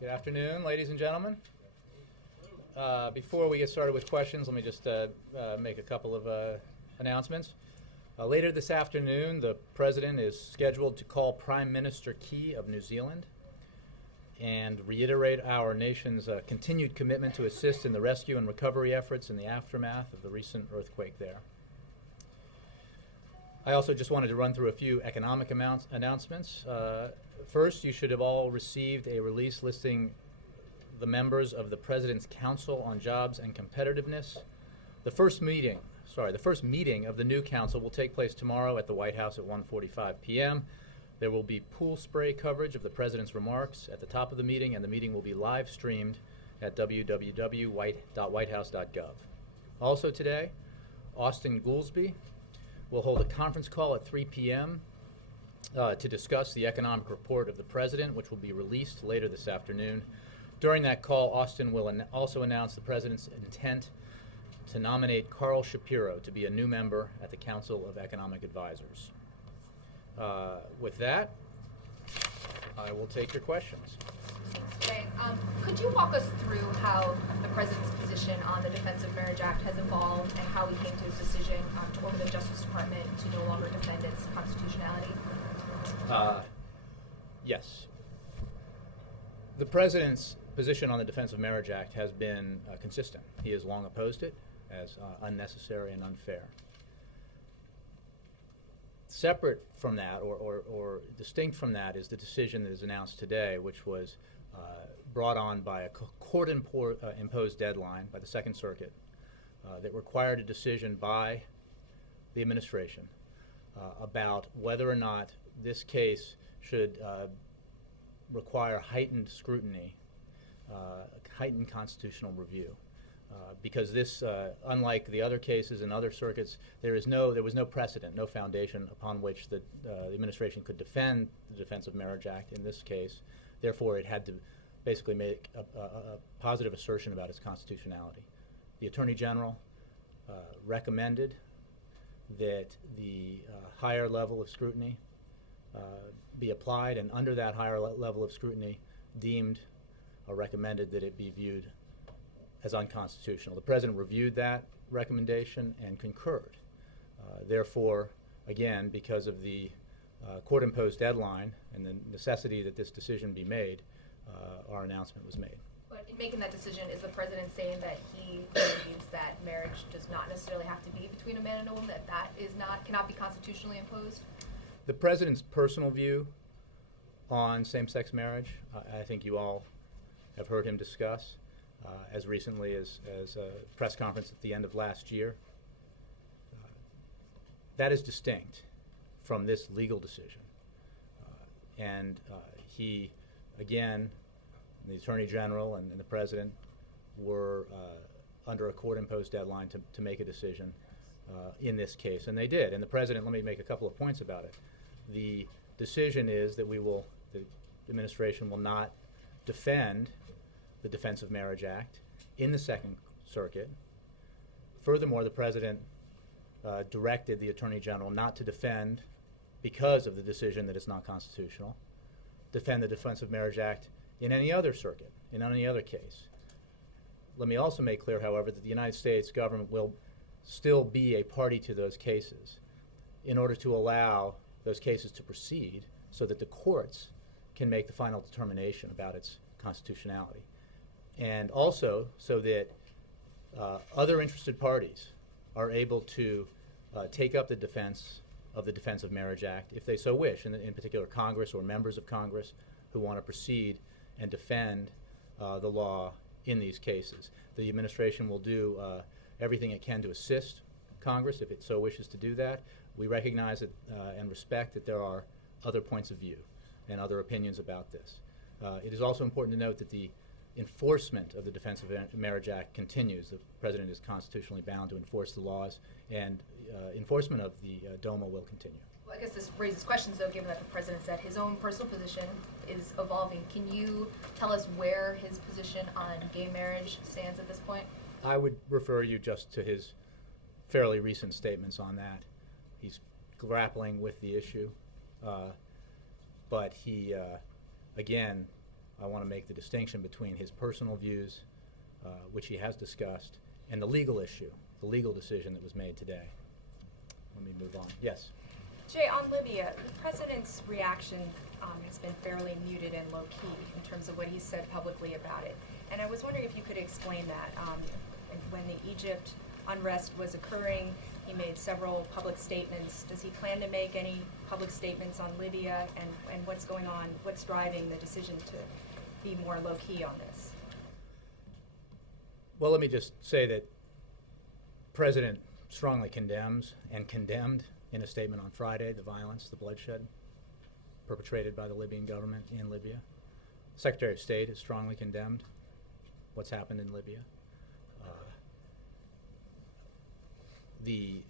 Good afternoon, ladies and gentlemen. Before we get started with questions, let me just make a couple of announcements. Later this afternoon, the President is scheduled to call Prime Minister Key of New Zealand and reiterate our nation's continued commitment to assist in the rescue and recovery efforts in the aftermath of the recent earthquake there. I also just wanted to run through a few economic announcements. First, you should have all received a release listing the members of the President's Council on Jobs and Competitiveness. The first meeting of the new council will take place tomorrow at the White House at 1:45 p.m. There will be pool spray coverage of the President's remarks at the top of the meeting, and the meeting will be live streamed at www.whitehouse.gov. Also today, Austin Goolsbee will hold a conference call at 3 p.m. To discuss the economic report of the President, which will be released later this afternoon. During that call, Austin will also announce the President's intent to nominate Carl Shapiro to be a new member at the Council of Economic Advisors. With that, I will take your questions. Okay. Could you walk us through how the President's position on the Defense of Marriage Act has evolved and how he came to his decision to order the Justice Department to no longer defend its constitutionality? Yes. The President's position on the Defense of Marriage Act has been consistent. He has long opposed it as unnecessary and unfair. Separate from that, or distinct from that, is the decision that is announced today, which was brought on by a court-imposed deadline by the Second Circuit that required a decision by the administration about whether or not this case should require heightened scrutiny, heightened constitutional review. Because this, unlike the other cases in other circuits, there was no precedent, no foundation upon which the administration could defend the Defense of Marriage Act in this case. Therefore, it had to basically make a positive assertion about its constitutionality. The Attorney General recommended that the higher level of scrutiny be applied, and under that higher level of scrutiny, deemed or recommended that it be viewed as unconstitutional. The President reviewed that recommendation and concurred. Therefore, again, because of the court-imposed deadline and the necessity that this decision be made, our announcement was made. But in making that decision, is the President saying that he believes that marriage does not necessarily have to be between a man and a woman, that cannot be constitutionally imposed? The President's personal view on same-sex marriage, I think you all have heard him discuss as recently as a press conference at the end of last year. That is distinct from this legal decision. He, again, the Attorney General and the President were under a court-imposed deadline to make a decision in this case, and they did. And the President, let me make a couple of points about it. The decision is that the administration will not defend the Defense of Marriage Act in the Second Circuit. Furthermore, the President directed the Attorney General not to defend, because of the decision that it's not constitutional, defend the Defense of Marriage Act in any other circuit, in any other case. Let me also make clear, however, that the United States government will still be a party to those cases in order to allow those cases to proceed so that the courts can make the final determination about its constitutionality. And also so that other interested parties are able to take up the Defense of Marriage Act if they so wish, in particular Congress or members of Congress who want to proceed and defend the law in these cases. The administration will do everything it can to assist Congress if it so wishes to do that. We recognize that, and respect that there are other points of view and other opinions about this. It is also important to note that the enforcement of the Defense of Marriage Act continues. The President is constitutionally bound to enforce the laws, and enforcement of the DOMA will continue. Well, I guess this raises questions, though, given that the President said his own personal position is evolving. Can you tell us where his position on gay marriage stands at this point? I would refer you just to his fairly recent statements on that. He's grappling with the issue, but he, again, I want to make the distinction between his personal views, which he has discussed, and the legal issue, the legal decision that was made today. Let me move on. Yes? Jay, on Libya, the president's reaction has been fairly muted and low-key in terms of what he said publicly about it. And I was wondering if you could explain that. When the Egypt unrest was occurring, he made several public statements. Does he plan to make any public statements on Libya, and what's going on, what's driving the decision to be more low-key on this? Well, let me just say that the President strongly condemns and condemned in a statement on Friday the violence, the bloodshed perpetrated by the Libyan government in Libya. The Secretary of State has strongly condemned what's happened in Libya. The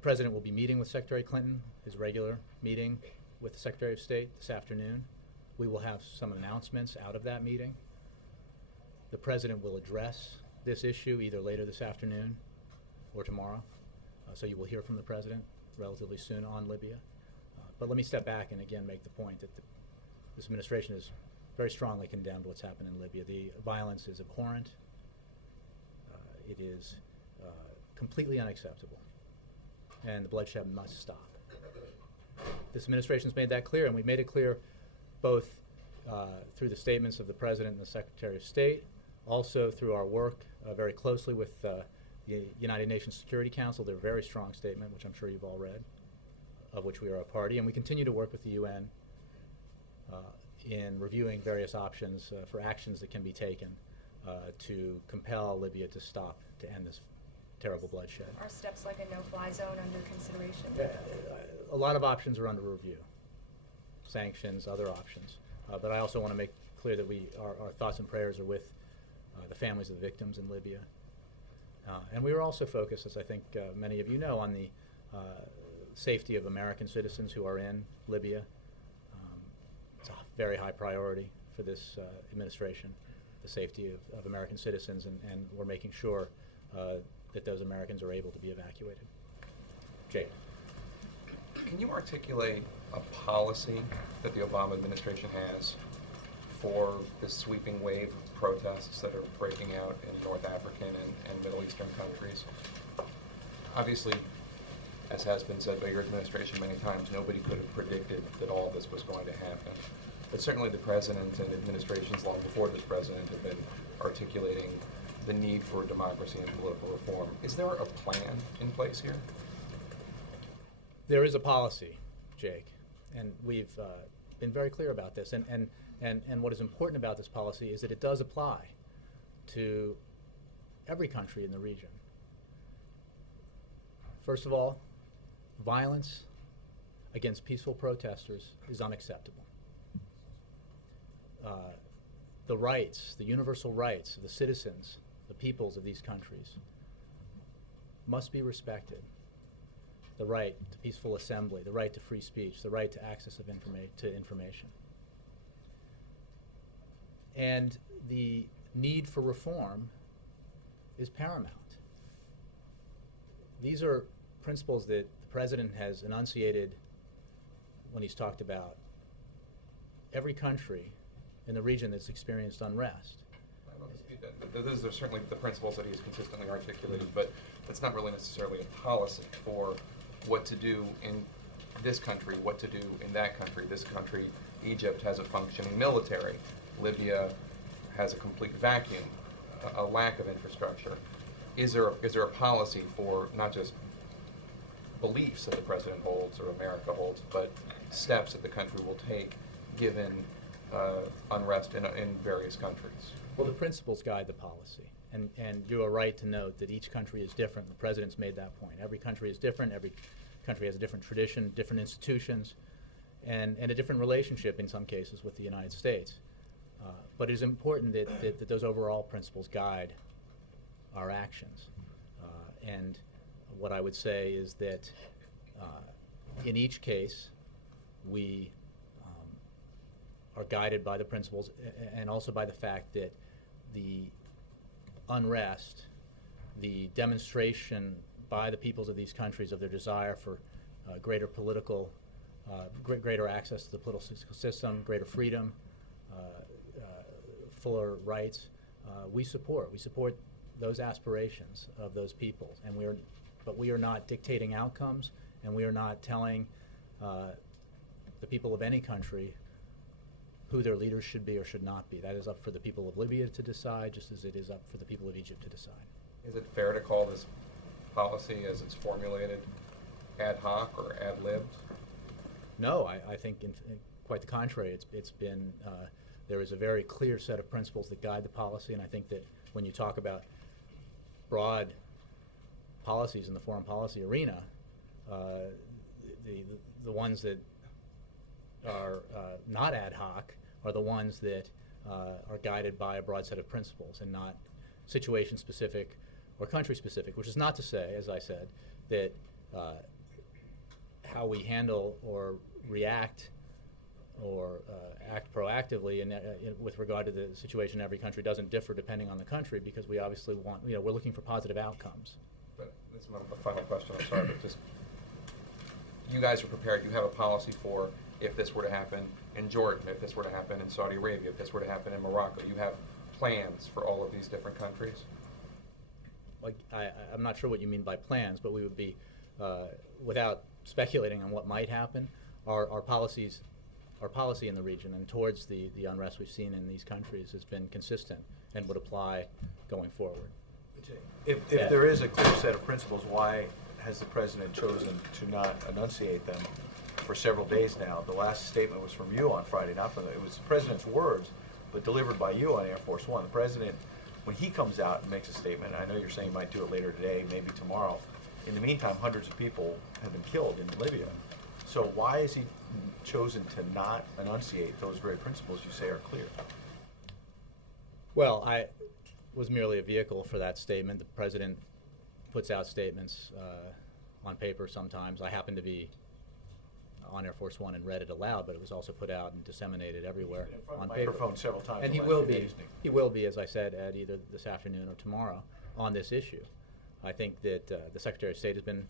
President will be meeting with Secretary Clinton, his regular meeting with the Secretary of State this afternoon. We will have some announcements out of that meeting. The President will address this issue either later this afternoon or tomorrow. So you will hear from the President relatively soon on Libya. But let me step back and again make the point that this administration has very strongly condemned what's happened in Libya. The violence is abhorrent. It is completely unacceptable. And the bloodshed must stop. This administration has made that clear, and we've made it clear both through the statements of the President and the Secretary of State, also through our work very closely with the United Nations Security Council, their very strong statement, which I'm sure you've all read, of which we are a party. And we continue to work with the UN in reviewing various options for actions that can be taken to compel Libya to stop, to end this terrible bloodshed. Are steps like a no-fly zone under consideration? A lot of options are under review. Sanctions, other options. But I also want to make clear that our thoughts and prayers are with the families of the victims in Libya. And we are also focused, as I think many of you know, on the safety of American citizens who are in Libya. It's a very high priority for this administration, the safety of American citizens, and we're making sure that those Americans are able to be evacuated. Jake. Can you articulate a policy that the Obama administration has for this sweeping wave of protests that are breaking out in North African and Middle Eastern countries? Obviously, as has been said by your administration many times, nobody could have predicted that all this was going to happen. But certainly the President and administrations long before this President have been articulating the need for democracy and political reform. Is there a plan in place here? There is a policy, Jake, and we've been very clear about this. And what is important about this policy is that it does apply to every country in the region. First of all, violence against peaceful protesters is unacceptable. The rights, the universal rights of the citizens, the peoples of these countries must be respected. The right to peaceful assembly, the right to free speech, the right to access of information. And the need for reform is paramount. These are principles that the President has enunciated when he's talked about every country in the region that's experienced unrest. I don't dispute that. Those are certainly the principles that he's consistently articulated, but that's not really necessarily a policy for what to do in this country, what to do in that country. This country, Egypt, has a functioning military. Libya has a complete vacuum, a lack of infrastructure. Is there a policy for not just beliefs that the President holds or America holds, but steps that the country will take given unrest in various countries? Well, the principles guide the policy. And you are right to note that each country is different. The President's made that point. Every country is different. Every country has a different tradition, different institutions, and a different relationship in some cases with the United States. But it is important that those overall principles guide our actions. And what I would say is that in each case, we are guided by the principles and also by the fact that the unrest, the demonstration by the peoples of these countries of their desire for greater political, greater access to the political system, greater freedom, fuller rights, we support those aspirations of those people, and but we are not dictating outcomes, and we are not telling the people of any country who their leaders should be or should not be. That is up for the people of Libya to decide, just as it is up for the people of Egypt to decide. Is it fair to call this policy, as it's formulated, ad hoc or ad libbed? No, I think in quite the contrary. It's been there is a very clear set of principles that guide the policy, and I think that when you talk about broad policies in the foreign policy arena, the ones that are not ad hoc are the ones that are guided by a broad set of principles and not situation specific or country specific, which is not to say, as I said, that how we handle or react or act proactively with regard to the situation in every country doesn't differ depending on the country, because we obviously want, we're looking for positive outcomes. But this is my final question, I'm sorry, but just, you guys are prepared, you have a policy for if this were to happen in Jordan, if this were to happen in Saudi Arabia, if this were to happen in Morocco, you have plans for all of these different countries? Like, I'm not sure what you mean by plans, but we would be, without speculating on what might happen, our policy in the region and towards the unrest we've seen in these countries has been consistent and would apply going forward. If Yeah. there is a clear set of principles, why has the president chosen to not enunciate them for several days now? The last statement was from you on Friday, not from it was the president's words, but delivered by you on Air Force One. The president, when he comes out and makes a statement, I know you're saying he might do it later today, maybe tomorrow. In the meantime, hundreds of people have been killed in Libya. So why has he chosen to not enunciate those very principles you say are clear? Well, I was merely a vehicle for that statement. The president puts out statements on paper sometimes. I happen to be on Air Force One and read it aloud, but it was also put out and disseminated everywhere In front on of the paper. microphone several times. And the he last will few be. days, Nick. He will be, as I said, at either this afternoon or tomorrow on this issue. I think that the Secretary of State has been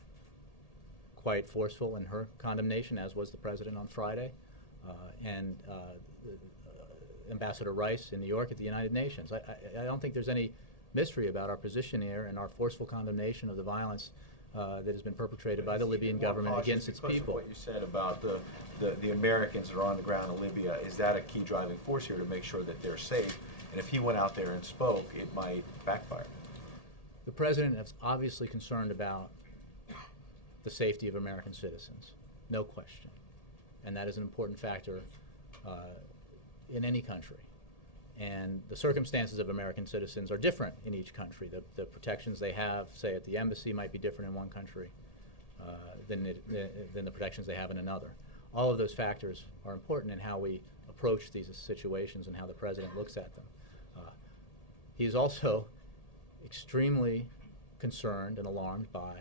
quite forceful in her condemnation, as was the president on Friday, and Ambassador Rice in New York at the United Nations. I don't think there's any mystery about our position here and our forceful condemnation of the violence that has been perpetrated by the Libyan government against its Because of people. what you said about the Americans that are on the ground in Libya, is that a key driving force here to make sure that they're safe? And if he went out there and spoke, it might backfire. The president is obviously concerned about the safety of American citizens, no question. And that is an important factor in any country. And the circumstances of American citizens are different in each country. The protections they have, say, at the embassy might be different in one country than the protections they have in another. All of those factors are important in how we approach these situations and how the president looks at them. He's also extremely concerned and alarmed by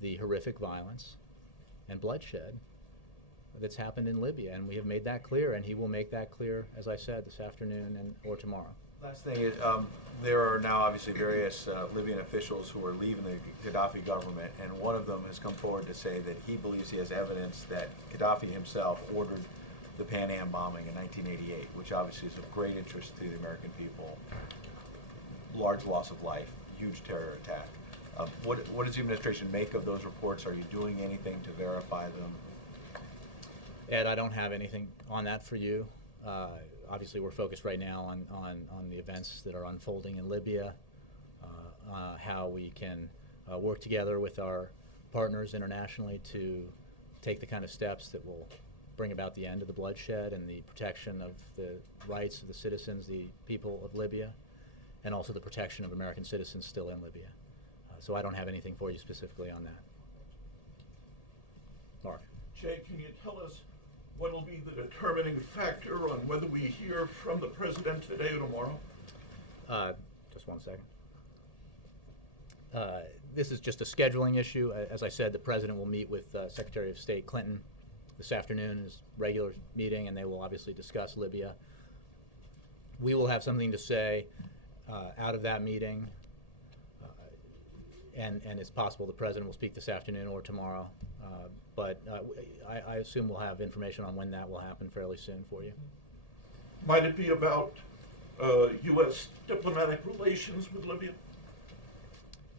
the horrific violence and bloodshed that's happened in Libya, and we have made that clear, and he will make that clear, as I said, this afternoon or tomorrow. Last thing is, there are now obviously various Libyan officials who are leaving the Gaddafi government, and one of them has come forward to say that he believes he has evidence that Gaddafi himself ordered the Pan Am bombing in 1988, which obviously is of great interest to the American people. Large loss of life, huge terror attack. What does the administration make of those reports? Are you doing anything to verify them? Ed, I don't have anything on that for you. Obviously, we're focused right now on the events that are unfolding in Libya, how we can work together with our partners internationally to take the kind of steps that will bring about the end of the bloodshed and the protection of the rights of the citizens, the people of Libya, and also the protection of American citizens still in Libya. So I don't have anything for you specifically on that. Mark. Jay, can you tell us what will be the determining factor on whether we hear from the president today or tomorrow? Just one second. This is just a scheduling issue. As I said, the president will meet with Secretary of State Clinton this afternoon in his regular meeting, and they will obviously discuss Libya. We will have something to say out of that meeting, and it's possible the president will speak this afternoon or tomorrow. But I assume we'll have information on when that will happen fairly soon for you. Might it be about U.S. diplomatic relations with Libya?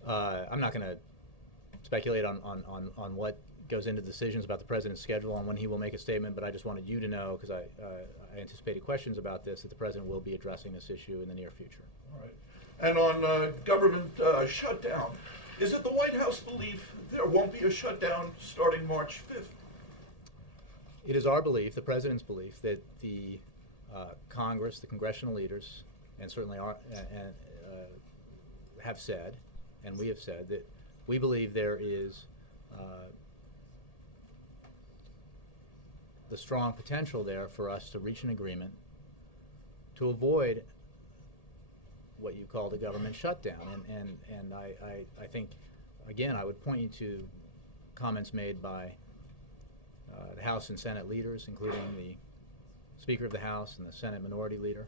I'm not going to speculate on what goes into decisions about the president's schedule on when he will make a statement, but I just wanted you to know, because I anticipated questions about this, that the president will be addressing this issue in the near future. All right. And on government shutdown, is it the White House belief there won't be a shutdown starting March 5th? It is our belief, the president's belief, that the Congress, the congressional leaders, and certainly have said, and we have said, that we believe there is the strong potential there for us to reach an agreement to avoid what you call the government shutdown. And I think, again, I would point you to comments made by the House and Senate leaders, including the Speaker of the House and the Senate Minority Leader,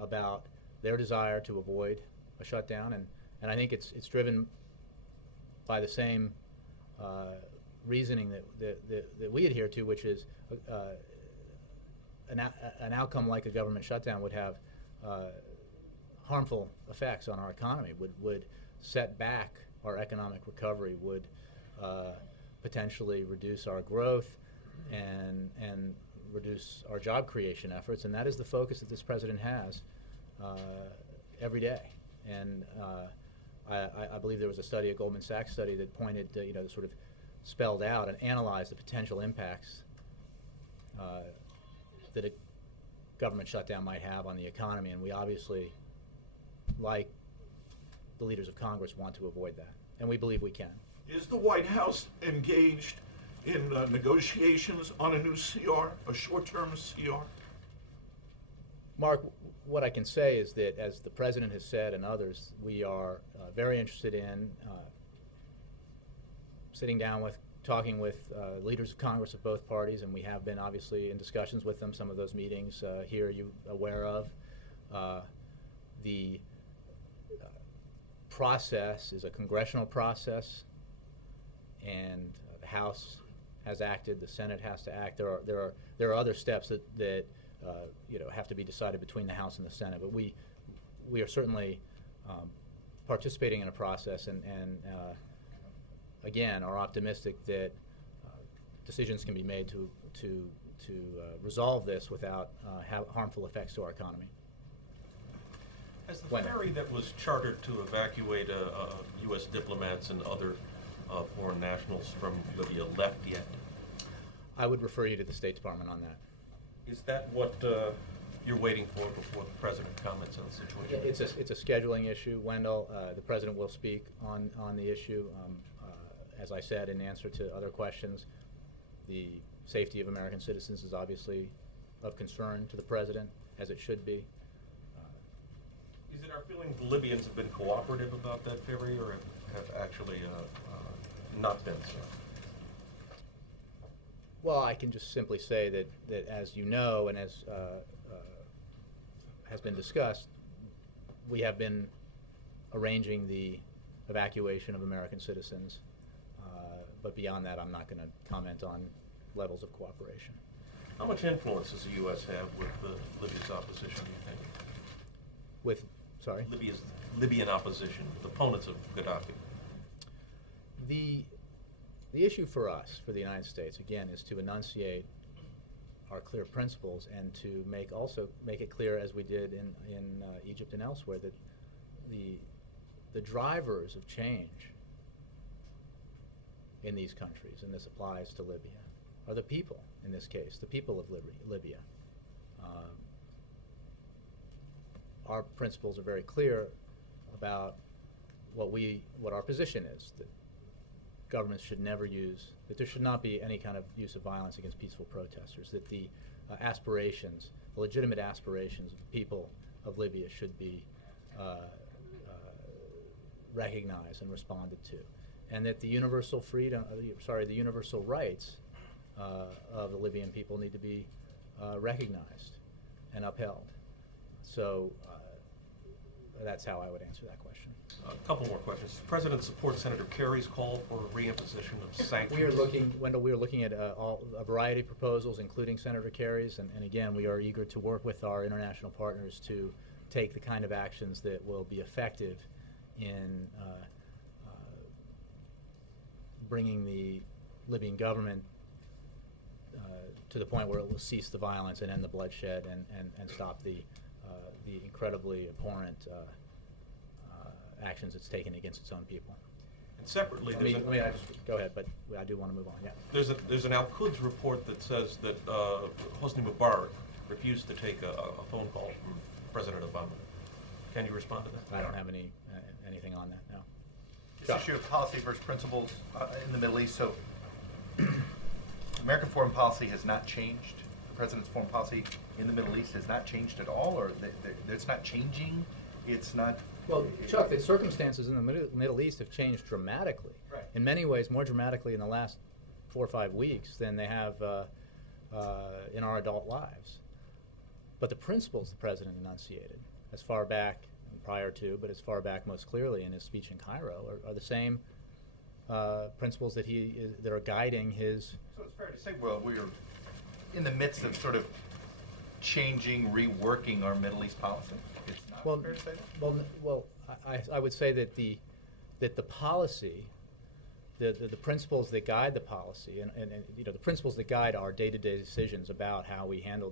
about their desire to avoid a shutdown. And I think it's driven by the same reasoning that we adhere to, which is an outcome like a government shutdown would have harmful effects on our economy, would set back our economic recovery, would potentially reduce our growth and reduce our job creation efforts, and that is the focus that this president has every day. And I believe there was a study, a Goldman Sachs study, that pointed, that sort of spelled out and analyzed the potential impacts that a government shutdown might have on the economy, and we obviously, like the leaders of Congress, want to avoid that, and we believe we can. Is the White House engaged in negotiations on a new CR, a short-term CR? Mark, what I can say is that, as the president has said and others, we are very interested in sitting down with, talking with leaders of Congress of both parties, and we have been obviously in discussions with them. Some of those meetings here you aware of. The process is a congressional process, and the House has acted, the Senate has to act. There are other steps that have to be decided between the House and the Senate, but we are certainly participating in a process, and again, are optimistic that decisions can be made to resolve this without harmful effects to our economy. Has the When? ferry that was chartered to evacuate U.S. diplomats and other foreign nationals from Libya left yet? I would refer you to the State Department on that. Is that what you're waiting for before the president comments on the situation? It's a scheduling issue. Wendell, the president will speak on the issue. As I said in answer to other questions, the safety of American citizens is obviously of concern to the president, as it should be. Is it our feeling the Libyans have been cooperative about that ferry, or have actually not been so? Well, I can just simply say that as you know, and as has been discussed, we have been arranging the evacuation of American citizens. But beyond that, I'm not going to comment on levels of cooperation. How much influence does the U.S. have with Libya's opposition, do you think? With, sorry? Libyan opposition, with opponents of Gaddafi. The issue for us, for the United States, again, is to enunciate our clear principles and to make it clear, as we did in Egypt and elsewhere, that the drivers of change in these countries, and this applies to Libya, are the people, in this case, the people of Libya. Our principles are very clear about what our position is, that governments should never use, that there should not be any kind of use of violence against peaceful protesters, that the aspirations, the legitimate aspirations of the people of Libya should be recognized and responded to, and that the universal the universal rights of the Libyan people need to be recognized and upheld. So that's how I would answer that question. A couple more questions. Does the President support Senator Kerry's call for a reimposition of sanctions? We are looking, Wendell, we are looking at a variety of proposals, including Senator Kerry's, and again, we are eager to work with our international partners to take the kind of actions that will be effective in bringing the Libyan government to the point where it will cease the violence and end the bloodshed and stop the incredibly abhorrent actions it's taken against its own people. And separately, Go ahead, but I do want to move on, yeah. there's an Al-Quds report that says that Hosni Mubarak refused to take a phone call from President Obama. Can you respond to that? I don't have anything on that, no. This Chuck. issue of policy versus principles in the Middle East, so American foreign policy has not changed. The President's foreign policy in the Middle East has not changed at all, or it's not changing? It's not... Well, Chuck, the circumstances in the Middle East have changed dramatically. Right. In many ways, more dramatically in the last 4 or 5 weeks than they have in our adult lives. But the principles the President enunciated, as far back prior to, but as far back most clearly in his speech in Cairo, are the same principles that that are guiding his. So it's fair to say, well, we're in the midst of sort of changing, reworking our Middle East policy. It's not fair to say that? Well, I would say that the policy, the principles that guide the policy, and the principles that guide our day-to-day decisions about how we handle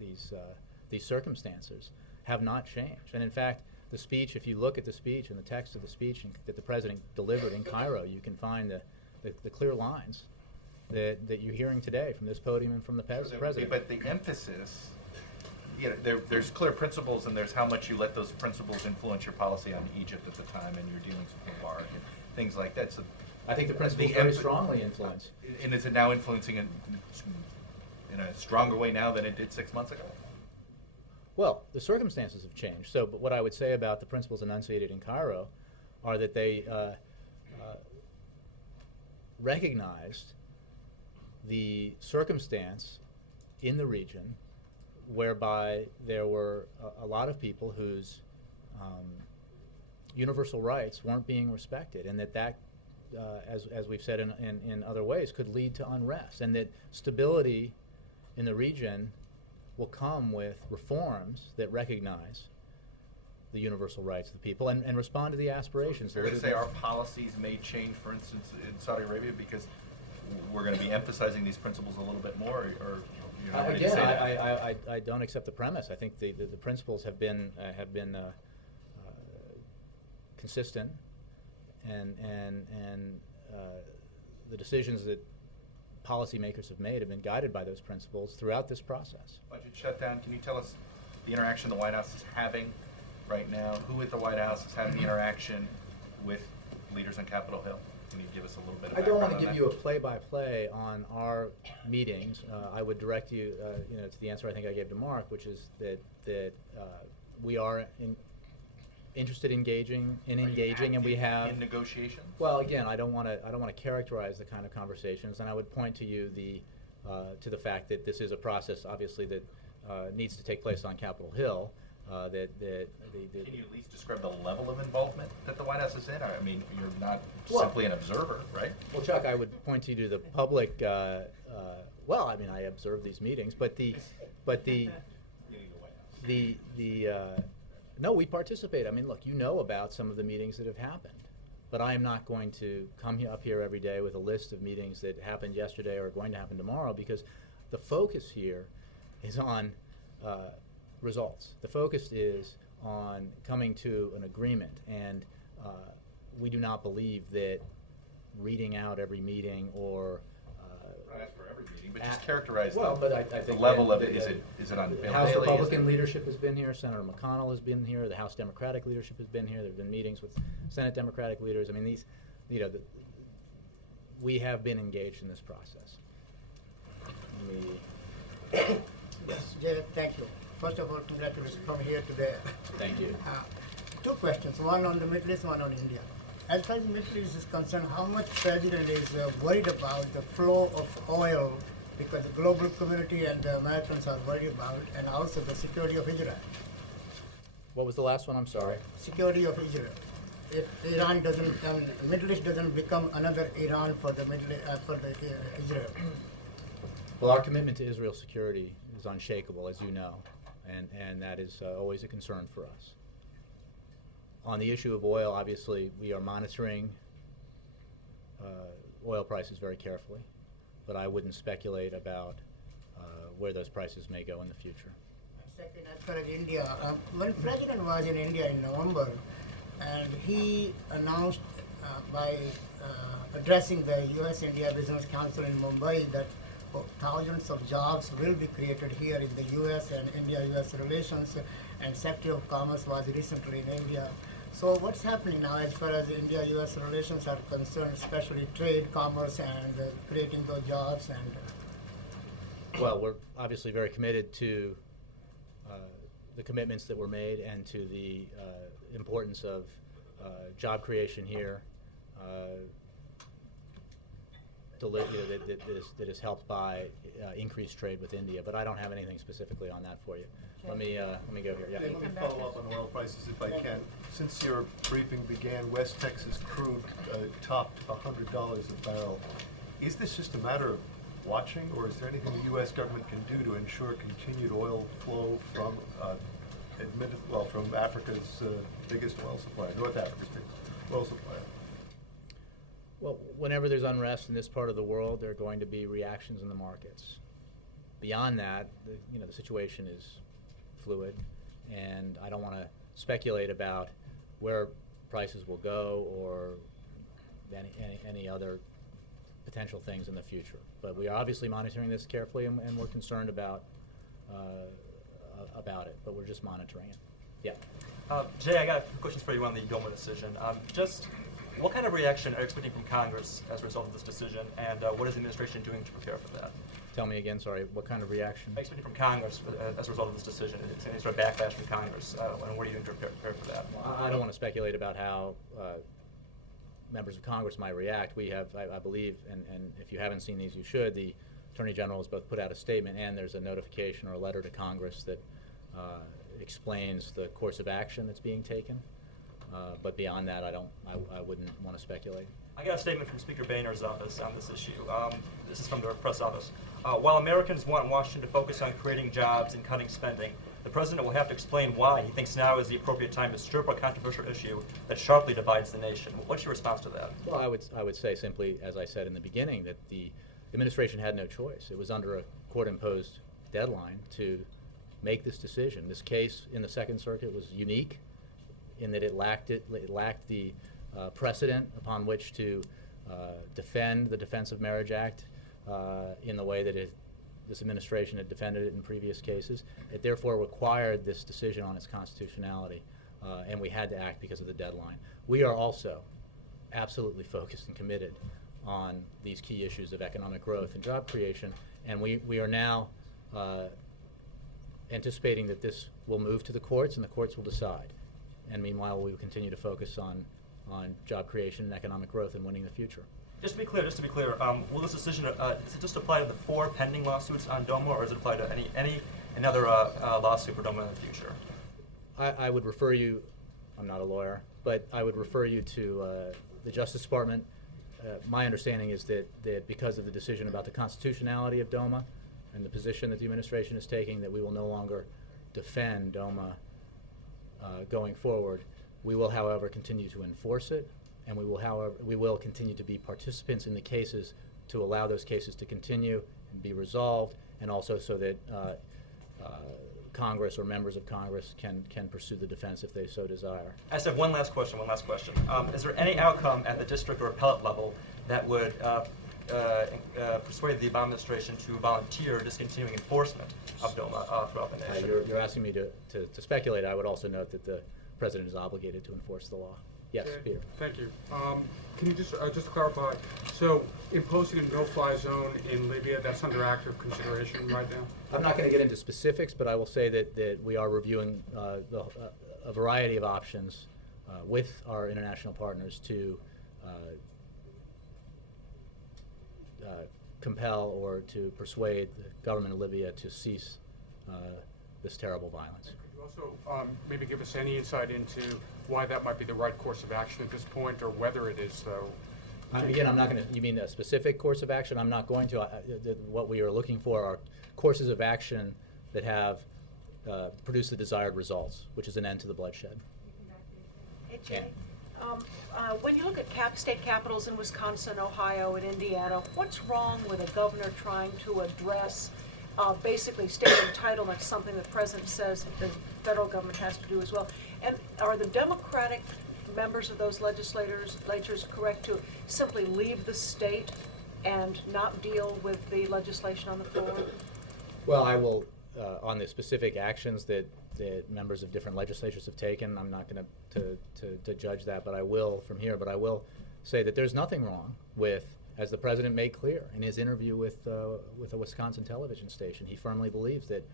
these circumstances have not changed. And in fact, the speech, if you look at the speech and the text of the speech that the President delivered in Cairo, you can find the clear lines that you're hearing today from this podium and from the President. But the emphasis, there's clear principles, and there's how much you let those principles influence your policy on Egypt at the time and your dealings with Mubarak and things like that. So I think the principles very strongly influence. And is it now influencing in a stronger way now than it did 6 months ago? Well, the circumstances have changed. So, but what I would say about the principles enunciated in Cairo are that they recognized the circumstance in the region whereby there were a lot of people whose universal rights weren't being respected, and that as we've said in other ways, could lead to unrest, and that stability in the region will come with reforms that recognize the universal rights of the people and respond to the aspirations. So fair to say our policies may change, for instance, in Saudi Arabia, because we're going to be emphasizing these principles a little bit more, or how do you say that? I don't accept the premise. I think the principles have been consistent, and the decisions that policymakers have made have been guided by those principles throughout this process. Budget shutdown. Can you tell us the interaction the White House is having right now? Who at the White House is having the interaction with leaders on Capitol Hill? Can you give us a little bit of I don't want background to on give that? you a play-by-play on our meetings. I would direct you, to the answer I think I gave to Mark, which is that we are interested in engaging, and we have in negotiations. Well, again, I don't want to characterize the kind of conversations, and I would point to you to the fact that this is a process, obviously, that needs to take place on Capitol Hill. Can you at least describe the level of involvement that the White House is in? I mean, you're not Well, simply an observer, right? Well, Chuck, I would point you to the public. Well, I mean, I observe these meetings, no, we participate. I mean, look, you know about some of the meetings that have happened, but I am not going to come up here every day with a list of meetings that happened yesterday or are going to happen tomorrow, because the focus here is on results. The focus is on coming to an agreement, and we do not believe that reading out every meeting or Not for every meeting, but just characterize well, but I the think level that- of it. Is it on the House daily? Is Republican it- leadership has been here. Senator McConnell has been here. The House Democratic leadership has been here. There have been meetings with Senate Democratic leaders. I mean, these, we have been engaged in this process. Yes, Jay, thank you. First of all, congratulations from here to there. Thank you. Two questions, one on the Middle East, one on India. As far as the Middle East is concerned, how much President is worried about the flow of oil, because the global community and the Americans are worried about it, and also the security of Israel? What was the last one? I'm sorry. Security of Israel. If Iran doesn't come, Middle East doesn't become another Iran for the Israel. Well, our commitment to Israel's security is unshakable, as you know, and that is always a concern for us. On the issue of oil, obviously, we are monitoring oil prices very carefully, but I wouldn't speculate about where those prices may go in the future. Second, as far as India, when President was in India in November, and he announced by addressing the U.S.-India Business Council in Mumbai that thousands of jobs will be created here in the U.S. and India-U.S. relations, and Secretary of Commerce was recently in India. So what's happening now as far as India-U.S. relations are concerned, especially trade, commerce, and creating those jobs? And Well, we're obviously very committed to the commitments that were made and to the importance of job creation here that is helped by increased trade with India. But I don't have anything specifically on that for you. Let me go here. Yeah. Let me follow up on oil prices if I can. Since your briefing began, West Texas crude topped $100 a barrel. Is this just a matter of watching, or is there anything the U.S. government can do to ensure continued oil flow from from Africa's biggest oil supplier, North Africa's biggest oil supplier? Well, whenever there's unrest in this part of the world, there are going to be reactions in the markets. Beyond that, the situation is fluid, and I don't want to speculate about where prices will go or any other potential things in the future. But we are obviously monitoring this carefully, and we're concerned about it. But we're just monitoring it. Yeah. Jay, I got a few questions for you on the DOMA decision. Just what kind of reaction are you expecting from Congress as a result of this decision, and what is the administration doing to prepare for that? Tell me again, sorry, what kind of reaction? Are you expecting from Congress as a result of this decision? Is there any sort of backlash from Congress, and what are you doing to prepare for that? I don't want to speculate about how members of Congress might react. We have, I believe, and if you haven't seen these, you should, the Attorney General has both put out a statement and there's a notification or a letter to Congress that explains the course of action that's being taken. But beyond that, I wouldn't want to speculate. I got a statement from Speaker Boehner's office on this issue. This is from the press office. While Americans want Washington to focus on creating jobs and cutting spending, the President will have to explain why he thinks now is the appropriate time to stir up a controversial issue that sharply divides the nation. What's your response to that? Well, I would say simply, as I said in the beginning, that the administration had no choice. It was under a court-imposed deadline to make this decision. This case in the Second Circuit was unique in that it lacked the precedent upon which to defend the Defense of Marriage Act in the way that this administration had defended it in previous cases. It therefore required this decision on its constitutionality, and we had to act because of the deadline. We are also absolutely focused and committed on these key issues of economic growth and job creation, and we are now anticipating that this will move to the courts and the courts will decide. And meanwhile, we will continue to focus on job creation and economic growth and winning the future. Just to be clear, will this decision, does it just apply to the 4 pending lawsuits on DOMA, or does it apply to another lawsuit for DOMA in the future? I would refer you, I'm not a lawyer, but I would refer you to the Justice Department. My understanding is that because of the decision about the constitutionality of DOMA and the position that the administration is taking, that we will no longer defend DOMA going forward. We will, however, continue to enforce it, and we will continue to be participants in the cases to allow those cases to continue and be resolved, and also so that Congress or members of Congress can pursue the defense if they so desire. I just have one last question. Is there any outcome at the district or appellate level that would persuade the Obama administration to volunteer discontinuing enforcement of DOMA throughout the nation? You're asking me to speculate. I would also note that the President is obligated to enforce the law. Yes, Okay, Peter. thank you. Can you just clarify, so imposing a no-fly zone in Libya, that's under active consideration right now? I'm not going to get into specifics, but I will say that we are reviewing a variety of options with our international partners to compel or to persuade the government of Libya to cease this terrible violence. Could you Also, maybe give us any insight into why that might be the right course of action at this point, or whether it is, though. Again, I'm not going to, you mean a specific course of action? I'm not going to. What we are looking for are courses of action that have produced the desired results, which is an end to the bloodshed. Hey, Jay. When you look at state capitals in Wisconsin, Ohio, and Indiana, what's wrong with a governor trying to address basically state entitlement, something the president says the federal government has to do as well? And are the Democratic members of those legislatures correct to simply leave the state and not deal with the legislation on the floor? Well, I will, on the specific actions that members of different legislatures have taken, I'm not going to judge that, but I will from here. But I will say that there's nothing wrong with, as the president made clear in his interview with a Wisconsin television station, he firmly believes that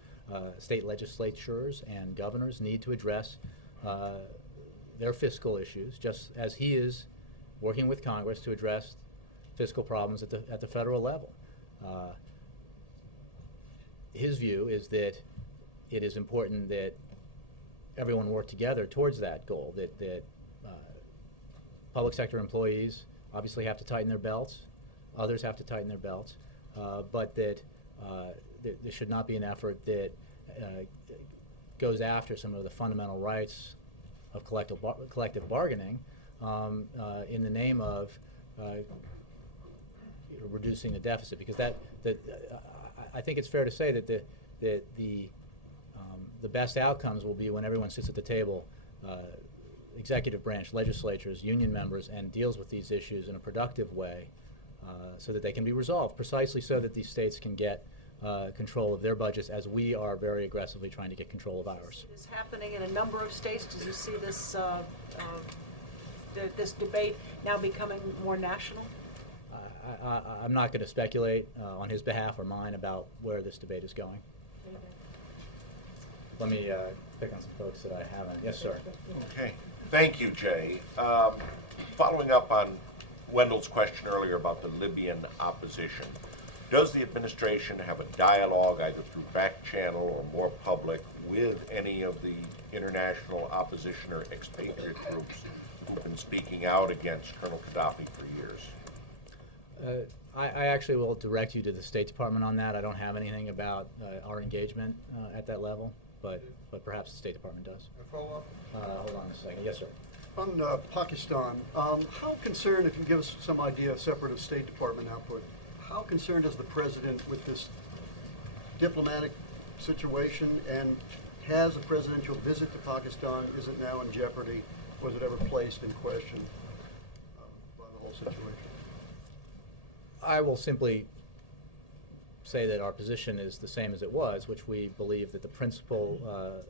state legislatures and governors need to address their fiscal issues, just as he is working with Congress to address fiscal problems at the federal level. His view is that it is important that everyone work together towards that goal, that public sector employees obviously have to tighten their belts, others have to tighten their belts, but that there should not be an effort that goes after some of the fundamental rights of collective bargaining in the name of reducing the deficit, because I think it's fair to say that the best outcomes will be when everyone sits at the table, executive branch, legislatures, union members, and deals with these issues in a productive way so that they can be resolved, precisely so that these states can get control of their budgets, as we are very aggressively trying to get control of ours. Is happening in a number of states? Does you see this this debate now becoming more national? I'm not going to speculate on his behalf or mine about where this debate is going. Let me pick on some folks that I haven't. Yes, sir. Okay. Thank you, Jay. Following up on Wendell's question earlier about the Libyan opposition, does the administration have a dialogue, either through back channel or more public, with any of the international opposition or expatriate groups who've been speaking out against Colonel Gaddafi for years? I actually will direct you to the State Department on that. I don't have anything about our engagement at that level, but perhaps the State Department does. A follow-up? Hold on a second. Yes, sir. On Pakistan, how concerned, if you give us some idea separate of State Department output, how concerned is the president with this diplomatic situation, and has a presidential visit to Pakistan, is it now in jeopardy? Was it ever placed in question by the whole situation? I will simply say that our position is the same as it was, which we believe that the principle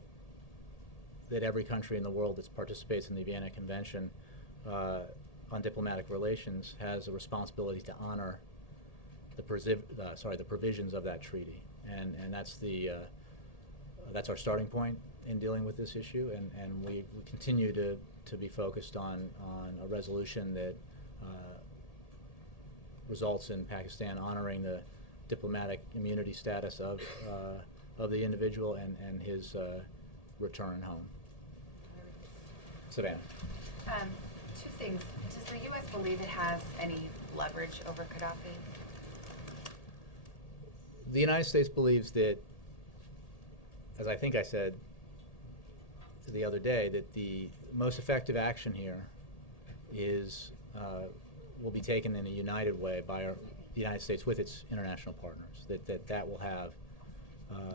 that every country in the world that participates in the Vienna Convention on diplomatic relations has a responsibility to honor the provisions of that treaty, and that's our starting point in dealing with this issue, and we continue to be focused on a resolution that results in Pakistan honoring the diplomatic immunity status of the individual and his return home. Savannah. Two things. Does the U.S. believe it has any leverage over Gaddafi? The United States believes that, as I think I said the other day, that the most effective action here is will be taken in a united way by the United States with its international partners. That will have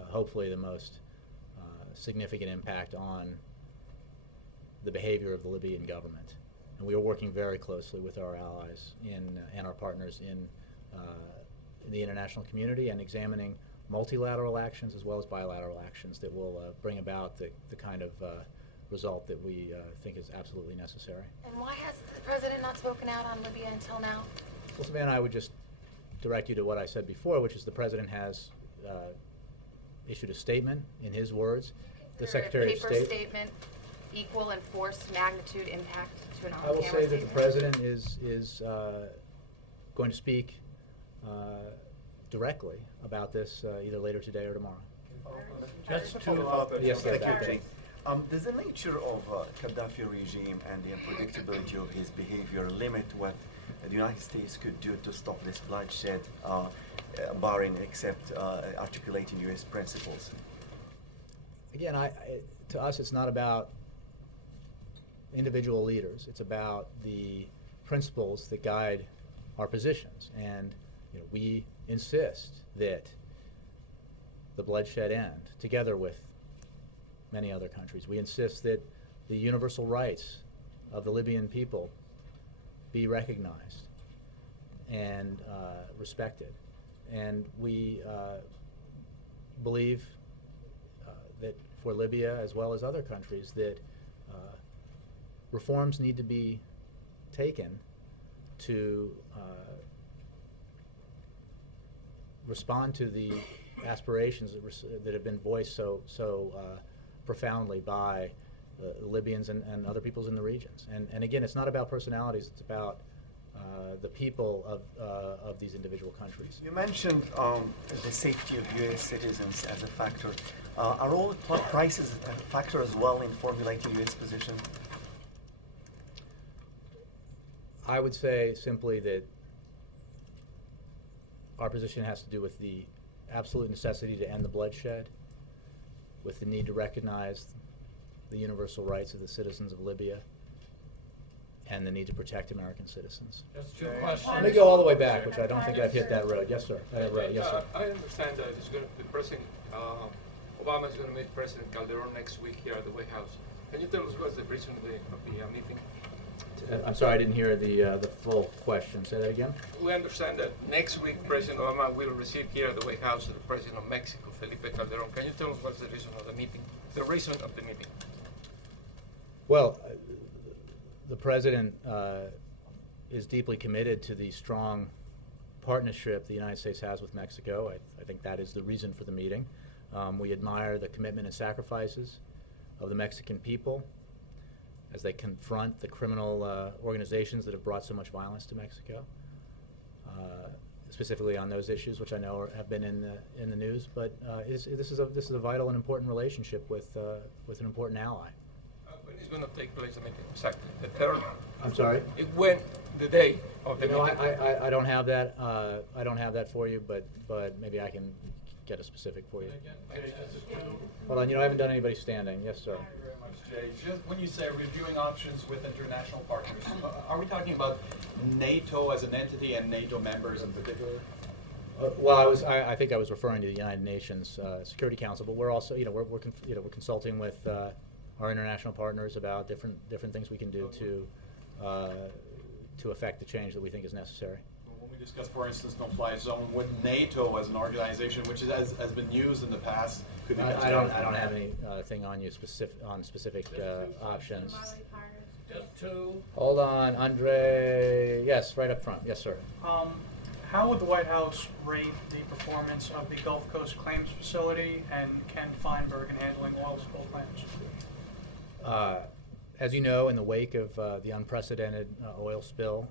hopefully the most significant impact on the behavior of the Libyan government. And we are working very closely with our allies and our partners in the international community, and examining multilateral actions as well as bilateral actions that will bring about the kind of result that we think is absolutely necessary. And why has the president not spoken out on Libya until now? Well, Savannah, I would just direct you to what I said before, which is the president has issued a statement in his words. The Secretary of State. A paper statement equal in force, magnitude, impact to an on-camera I will say that the statement? president is going to speak directly about this either later today or tomorrow. Just Yes, thank sir. you. Does the nature of Gaddafi regime and the unpredictability of his behavior limit what the United States could do to stop this bloodshed, barring except articulating U.S. principles? Again, to us, it's not about individual leaders. It's about the principles that guide our positions. And we insist that the bloodshed end, together with many other countries. We insist that the universal rights of the Libyan people be recognized and respected. And we believe that for Libya, as well as other countries, that reforms need to be taken to respond to the aspirations that have been voiced so profoundly by Libyans and other peoples in the regions. And again, it's not about personalities, it's about the people of these individual countries. You mentioned the safety of U.S. citizens as a factor. Are all prices a factor as well in formulating U.S. position? I would say simply that our position has to do with the absolute necessity to end the bloodshed, with the need to recognize the universal rights of the citizens of Libya, and the need to protect American citizens. Just two questions. Let me go all the way back, which I don't think I've hit that road. Yes, sir. Yes, sir. I understand that Obama is going to meet President Calderon next week here at the White House. Can you tell us what's the reason of the meeting? I'm sorry, I didn't hear the full question. Say that again. We understand that next week President Obama will receive here at the White House the President of Mexico, Felipe Calderon. Can you tell us what's the reason of the meeting? The reason of the meeting. Well, the President is deeply committed to the strong partnership the United States has with Mexico. I think that is the reason for the meeting. We admire the commitment and sacrifices of the Mexican people as they confront the criminal organizations that have brought so much violence to Mexico, specifically on those issues, which I know have been in the news. But this is a vital and important relationship with an important ally. When is going to take place the meeting? Exactly. The third. I'm sorry. It went the day of the meeting. I don't have that. I don't have that for you, but maybe I can get a specific for you. Hold on. I haven't done anybody standing. Yes, sir. Thank you very much, Jay. Just when you say reviewing options with international partners, are we talking about NATO as an entity and NATO members in particular? Well, I think I was referring to the United Nations Security Council, but we're also, we're consulting with our international partners about different things we can do to affect the change that we think is necessary. When we discuss, for instance, no-fly zone, would NATO as an organization, which has been used in the past, could be I don't have any thing on you specific options. Just two. Hold on, Andre. Yes, right up front. Yes, sir. How would the White House rate the performance of the Gulf Coast Claims Facility and Ken Feinberg in handling oil spill claims? As you know, in the wake of the unprecedented oil spill,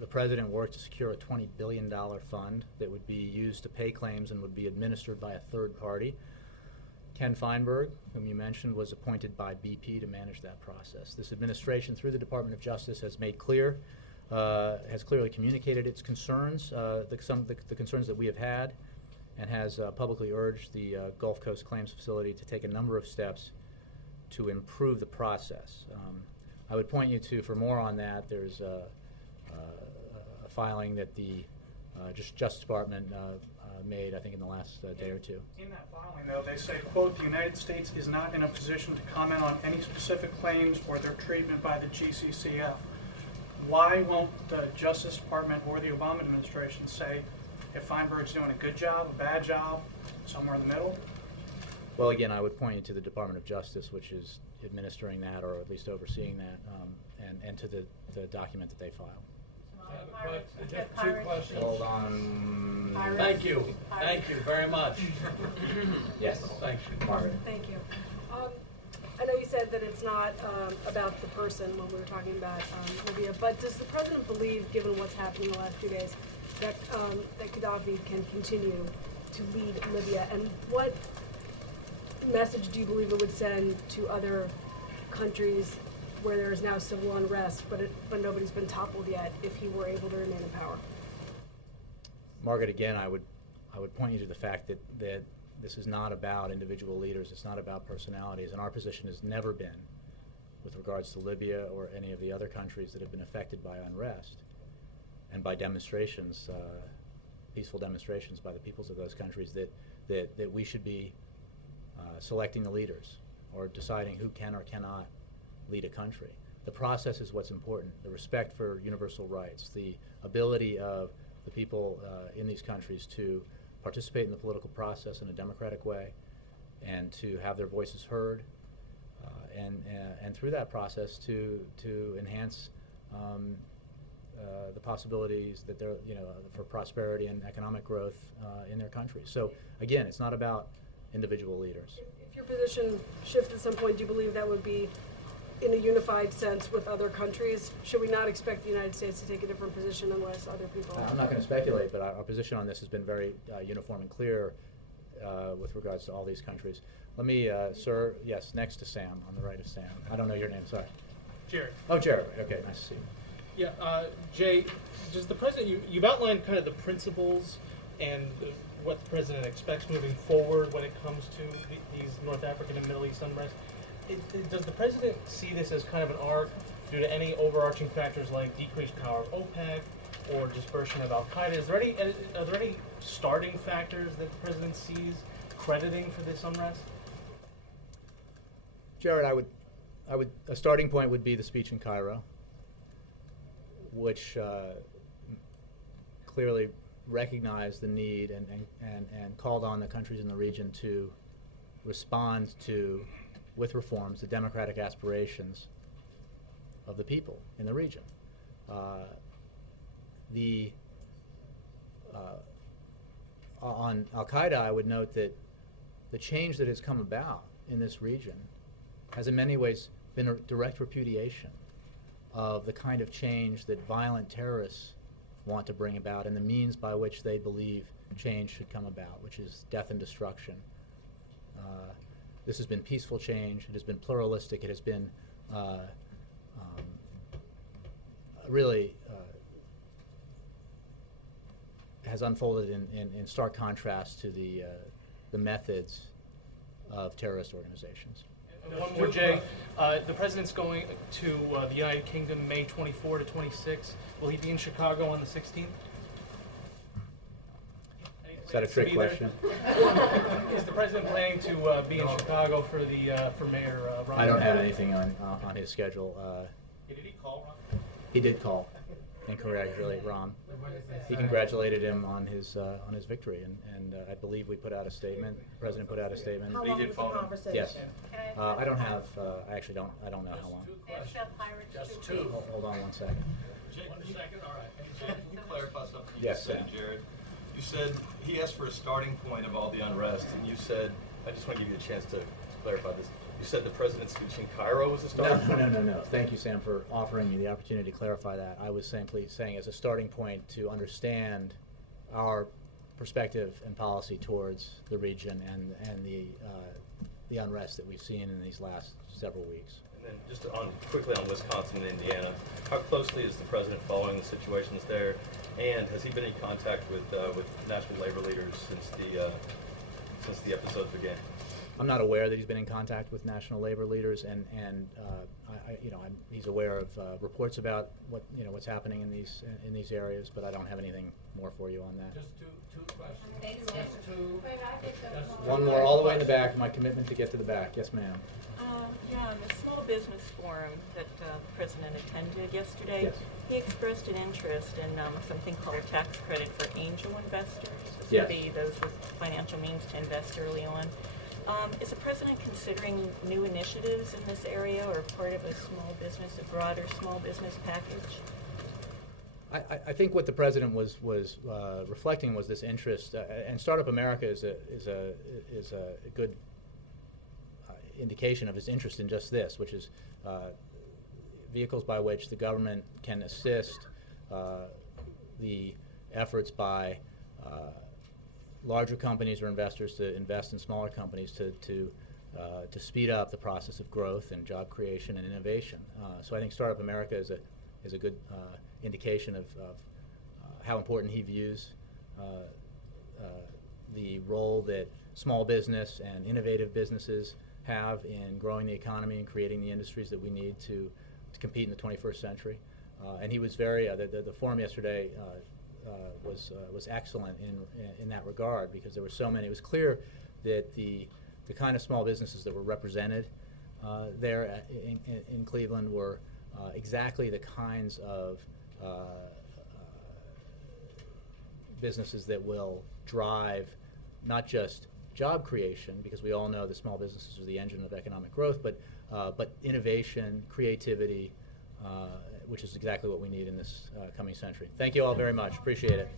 the President worked to secure a $20 billion fund that would be used to pay claims and would be administered by a third party. Ken Feinberg, whom you mentioned, was appointed by BP to manage that process. This administration, through the Department of Justice, has made clear, has clearly communicated its concerns, the concerns that we have had, and has publicly urged the Gulf Coast Claims Facility to take a number of steps to improve the process. I would point you to, for more on that, there's a filing that the Justice Department made, I think, in the last day or two. In that filing, though, they say, quote, the United States is not in a position to comment on any specific claims or their treatment by the GCCF. Why won't the Justice Department or the Obama administration say if Feinberg's doing a good job, a bad job, somewhere in the middle? Well, again, I would point you to the Department of Justice, which is administering that, or at least overseeing that, and to the document that they filed. Just two questions. Hold on. Thank you. Thank you very much. Yes. Thank you. Margaret. Thank you. I know you said that it's not about the person when we were talking about Libya, but does the President believe, given what's happened in the last few days, that that Gaddafi can continue to lead Libya? And what message do you believe it would send to other countries where there is now civil unrest, but nobody's been toppled yet, if he were able to remain in power? Margaret, again, I would point you to the fact that this is not about individual leaders. It's not about personalities, and our position has never been, with regards to Libya or any of the other countries that have been affected by unrest and by demonstrations, peaceful demonstrations by the peoples of those countries, that we should be selecting the leaders or deciding who can or cannot lead a country. The process is what's important. The respect for universal rights, the ability of the people in these countries to participate in the political process in a democratic way and to have their voices heard, and through that process to enhance the possibilities that they're, for prosperity and economic growth in their countries. So again, it's not about individual leaders. If your position shifts at some point, do you believe that would be in a unified sense with other countries? Should we not expect the United States to take a different position unless other people? I'm not going to speculate, but our position on this has been very uniform and clear with regards to all these countries. Let me, sir, yes, next to Sam, on the right of Sam. I don't know your name, sorry. Jared. Oh, Jared, okay, nice to see you. Yeah, Jay, does the president, you've outlined kind of the principles and what the president expects moving forward when it comes to these North African and Middle East unrest. Does the president see this as kind of an arc due to any overarching factors like decreased power of OPEC or dispersion of Al-Qaeda? Are there any starting factors that the president sees crediting for this unrest? Jared, a starting point would be the speech in Cairo, which clearly recognized the need and called on the countries in the region to respond to, with reforms, the democratic aspirations of the people in the region. On Al-Qaeda, I would note that the change that has come about in this region has in many ways been a direct repudiation of the kind of change that violent terrorists want to bring about and the means by which they believe change should come about, which is death and destruction. This has been peaceful change. It has been pluralistic. It has been really has unfolded in stark contrast to the methods of terrorist organizations. One more, Jay. The president's going to the United Kingdom May 24 to 26. Will he be in Chicago on the 16th? Is that a trick question? Is the president planning to be in Chicago for Mayor Ron? I don't have anything on his schedule. Did he call Ron? He did call and congratulate Ron. He congratulated him on his victory, and I believe we put out a statement. The president put out a statement. How long was the conversation? Yes. I don't have. I actually don't. I don't know how long. Just two. Hold on one second. Jay, 1 second, all right. Jay, can you clarify something you Yes, just said, Sam. Jared? You said he asked for a starting point of all the unrest, and you said, I just want to give you a chance to clarify this. You said the president's speech in Cairo was a starting point? No. Thank you, Sam, for offering me the opportunity to clarify that. I was simply saying as a starting point to understand our perspective and policy towards the region and the unrest that we've seen in these last several weeks. And then just quickly on Wisconsin and Indiana, how closely is the president following the situations there? And has he been in contact with national labor leaders since the episodes began? I'm not aware that he's been in contact with national labor leaders, and he's aware of reports about what's happening in these areas, but I don't have anything more for you on that. Just two questions. Thanks, Just two. One more, all the way in the back. My commitment to get to the back. Yes, ma'am. Yeah, on the small business forum that the president attended yesterday, Yes. he expressed an interest in something called a tax credit for angel investors. This Yes. would be those with financial means to invest early on. Is the president considering new initiatives in this area or part of a broader small business package? I think what the president was reflecting was this interest, and Startup America is a good indication of his interest in just this, which is vehicles by which the government can assist the efforts by larger companies or investors to invest in smaller companies to to speed up the process of growth and job creation and innovation. So I think Startup America is a good indication of how important he views the role that small business and innovative businesses have in growing the economy and creating the industries that we need to compete in the 21st century. And he was very, the forum yesterday was excellent in that regard, because there were so many. It was clear that the kind of small businesses that were represented there in Cleveland were exactly the kinds of businesses that will drive not just job creation, because we all know that small businesses are the engine of economic growth, but innovation, creativity, which is exactly what we need in this coming century. Thank you all very much. Appreciate it.